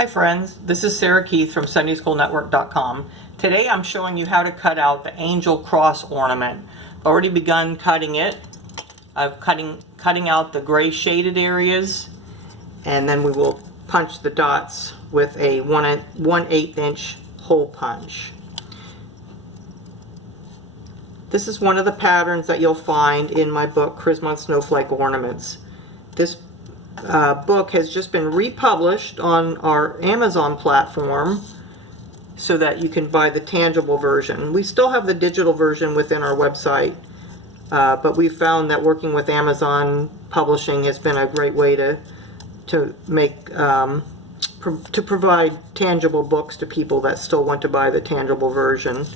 Hi friends, this is Sarah Keith from SundaySchoolNetwork.com. Today I'm showing you how to cut out the angel cross ornament. I've already begun cutting it. I'm cutting out the gray shaded areas, and then we will punch the dots with a 1/8 inch hole punch. This is one of the patterns that you'll find in my book, Chrismon Snowflake Ornaments. This book has just been republished on our Amazon platform so that you can buy the tangible version. We still have the digital version within our website, but we've found that working with Amazon publishing has been a great way to provide tangible books to people that still want to buy the tangible version.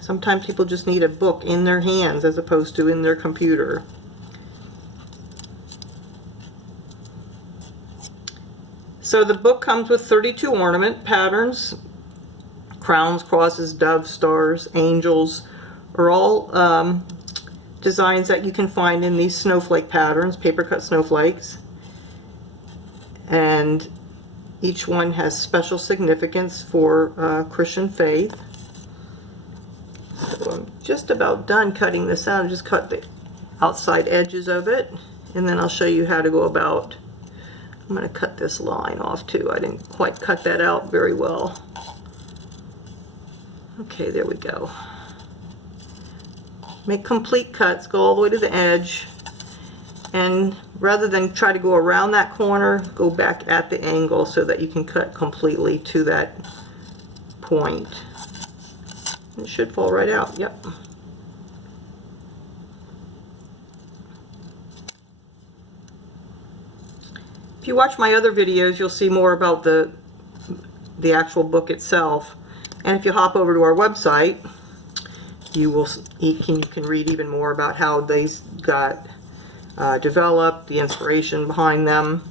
Sometimes people just need a book in their hands as opposed to in their computer. So the book comes with 32 ornament patterns. Crowns, crosses, doves, stars, angels are all designs that you can find in these snowflake patterns, paper cut snowflakes. And each one has special significance for Christian faith. So I'm just about done cutting this out. I just cut the outside edges of it, and then I'll show you how to go about. I'm going to cut this line off too. I didn't quite cut that out very well. Okay, there we go. Make complete cuts, go all the way to the edge, and rather than try to go around that corner, go back at the angle so that you can cut completely to that point. It should fall right out. Yep. If you watch my other videos, you'll see more about the actual book itself. And if you hop over to our website, you can read even more about how these got developed, the inspiration behind them,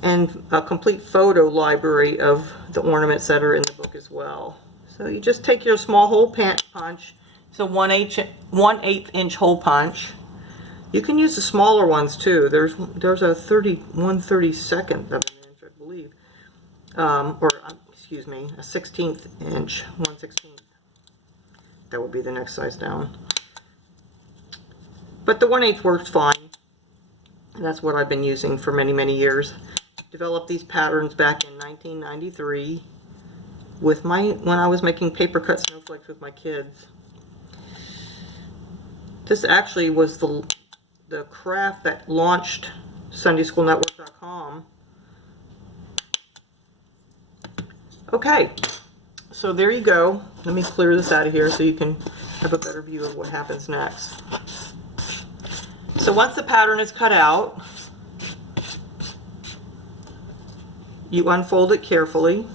and a complete photo library of the ornaments that are in the book as well. So you just take your small hole punch. It's a 1/8 inch hole punch. You can use the smaller ones too. There's a 1/32 of an inch, I believe, excuse me, a 1/16 inch, 1/16. That would be the next size down. But the 1/8 works fine, and that's what I've been using for many, many years. Developed these patterns back in 1993 when I was making paper cut snowflakes with my kids. This actually was the craft that launched SundaySchoolNetwork.com. Okay, so there you go. Let me clear this out of here so you can have a better view of what happens next. So once the pattern is cut out, you unfold it carefully.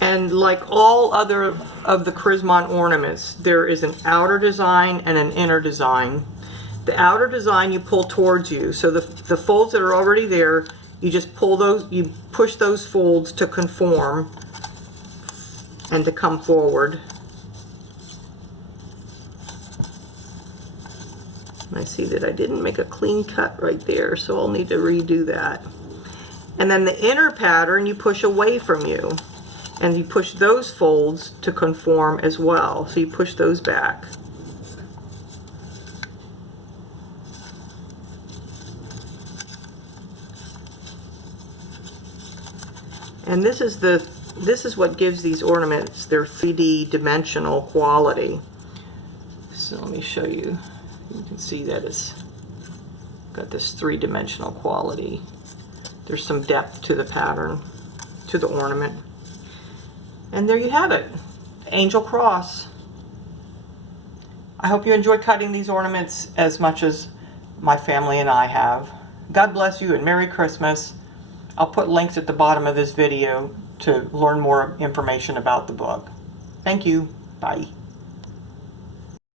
And like all other of the Chrismon ornaments, there is an outer design and an inner design. The outer design you pull towards you. So the folds that are already there, you just pull those, you push those folds to conform and to come forward. I see that I didn't make a clean cut right there, so I'll need to redo that. And then the inner pattern you push away from you, and you push those folds to conform as well. So you push those back. And this is what gives these ornaments their 3D dimensional quality. So let me show you. You can see that it's got this 3-dimensional quality. There's some depth to the pattern, to the ornament. And there you have it, angel cross. I hope you enjoy cutting these ornaments as much as my family and I have. God bless you and Merry Christmas. I'll put links at the bottom of this video to learn more information about the book. Thank you. Bye.